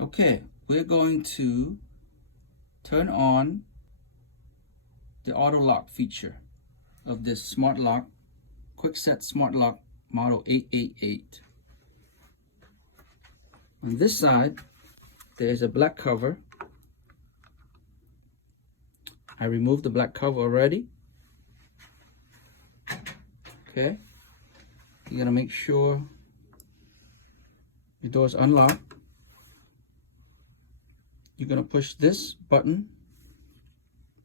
Okay, we're going to turn on the auto lock feature of this smart lock, Kwikset Smart Lock model 888. On this side, there's a black cover. I removed the black cover already. Okay, you're gonna make sure your door is unlocked. You're gonna push this button,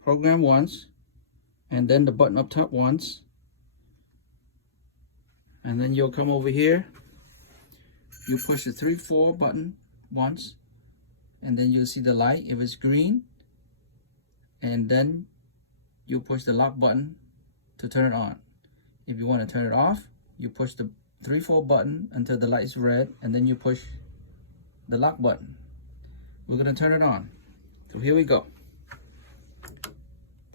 program once, and then the button up top once, and then you'll come over here. You push the 3-4 button once, and then you'll see the light if it's green, and then you push the lock button to turn it on. If you want to turn it off, you push the 3-4 button until the light is red, and then you push the lock button. We're going to turn it on. So here we go.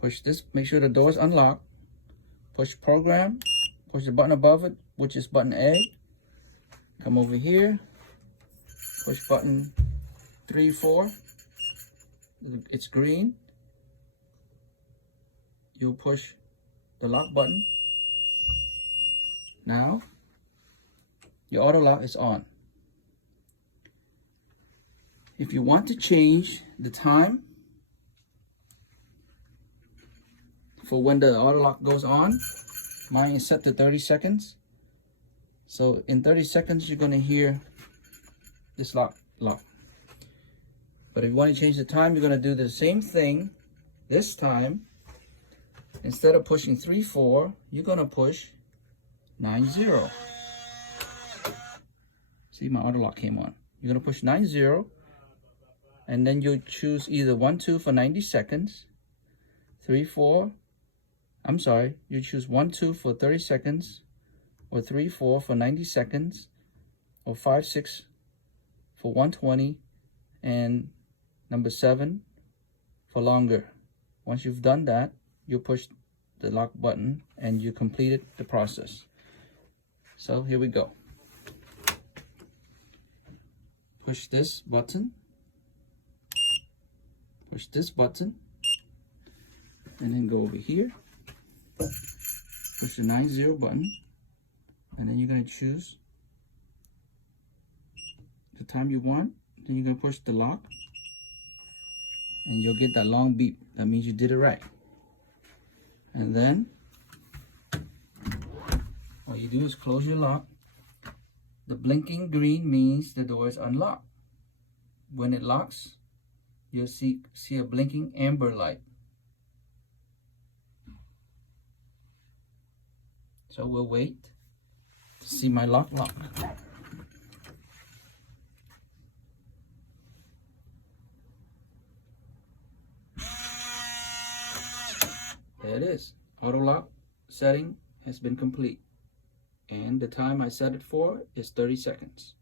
Push this, make sure the door is unlocked. Push program, push the button above it, which is button A. Come over here, push button 3-4. It's green. You'll push the lock button. Now, your auto lock is on. If you want to change the time for when the auto lock goes on, mine is set to 30 seconds. So in 30 seconds, you're going to hear this lock. But if you want to change the time, you're going to do the same thing. This time, instead of pushing 3-4, you're going to push 9-0. See, my auto lock came on. You're going to push 9-0, and then you choose either 1-2 for 90 seconds, 3-4. I'm sorry, you choose 1-2 for 30 seconds, or 3-4 for 90 seconds, or 5-6 for 120, and number 7 for longer. Once you've done that, you push the lock button and you completed the process. So here we go. Push this button, push this button, and then go over here. Push the 9-0 button, and then you're going to choose the time you want. Then you're going to push the lock, and you'll get that long beep. That means you did it right. And then all you do is close your lock. The blinking green means the door is unlocked. When it locks, you'll see a blinking amber light. So we'll wait to see my lock. There it is. Auto lock setting has been complete. And the time I set it for is 30 seconds.